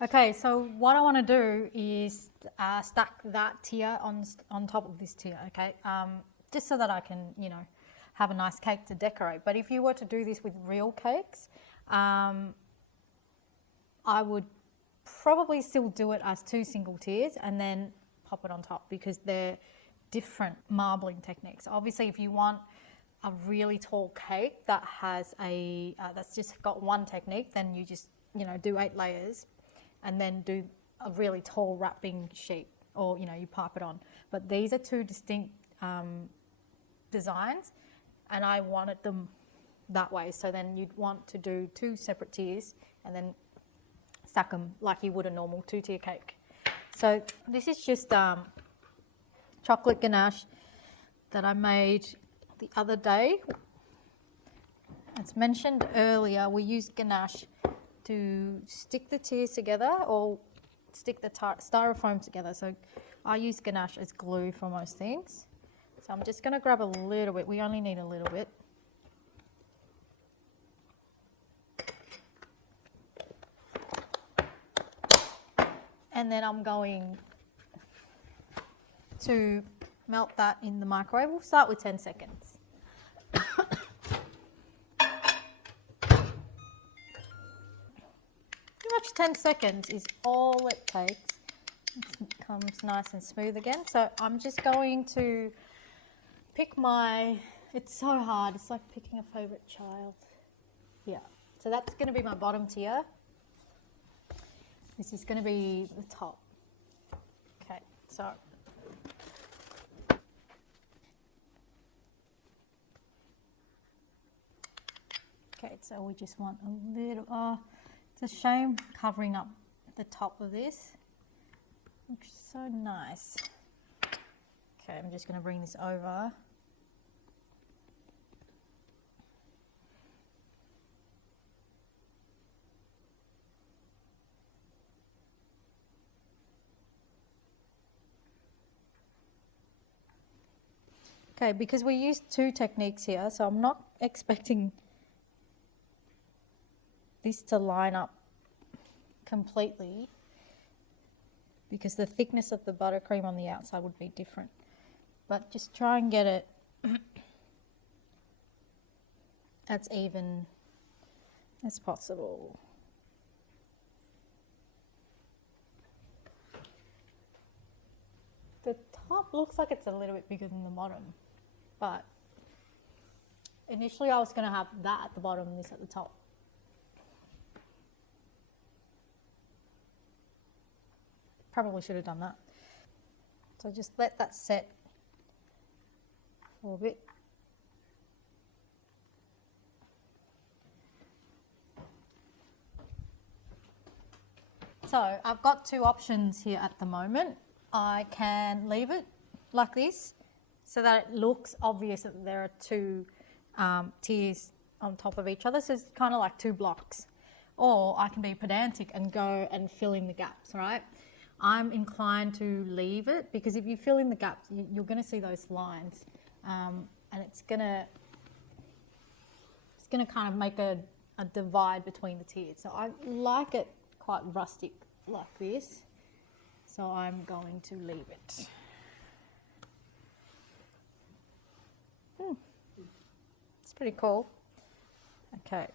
Okay, so what I want to do is stack that tier on top of this tier, okay? Just so that I can, have a nice cake to decorate. But if you were to do this with real cakes, I would probably still do it as 2 single tiers and then pop it on top, because they're different marbling techniques. Obviously, if you want a really tall cake that has that's just got one technique, then you just, do 8 layers and then do a really tall wrapping sheet, or you pipe it on. But these are 2 distinct designs, and I wanted them that way. So then you'd want to do 2 separate tiers and then stack them like you would a normal 2-tier cake. So this is just chocolate ganache that I made the other day. As mentioned earlier, we use ganache to stick the tiers together or stick the styrofoam together. So I use ganache as glue for most things. So I'm just going to grab a little bit. We only need a little bit. And then I'm going to melt that in the microwave. We'll start with 10 seconds. Pretty much 10 seconds is all it takes. It becomes nice and smooth again. So I'm just going to pick it's so hard, it's like picking a favourite child. Yeah, so that's going to be my bottom tier. This is going to be the top. Okay, so we just want a little, it's a shame covering up the top of this. Looks so nice. Okay, I'm just going to bring this over. Okay, because we used 2 techniques here, so I'm not expecting this to line up completely, because the thickness of the buttercream on the outside would be different. But just try and get it as even as possible. The top looks like it's a little bit bigger than the bottom, but initially I was going to have that at the bottom and this at the top. Probably should have done that. So just let that set for a bit. So I've got 2 options here at the moment. I can leave it like this so that it looks obvious that there are 2 tiers on top of each other. So it's kind of like 2 blocks. Or I can be pedantic and go and fill in the gaps, right? I'm inclined to leave it, because if you fill in the gaps, you're going to see those lines, and it's going to kind of make a divide between the tiers. So I like it quite rustic like this, so I'm going to leave it. It's pretty cool. Okay.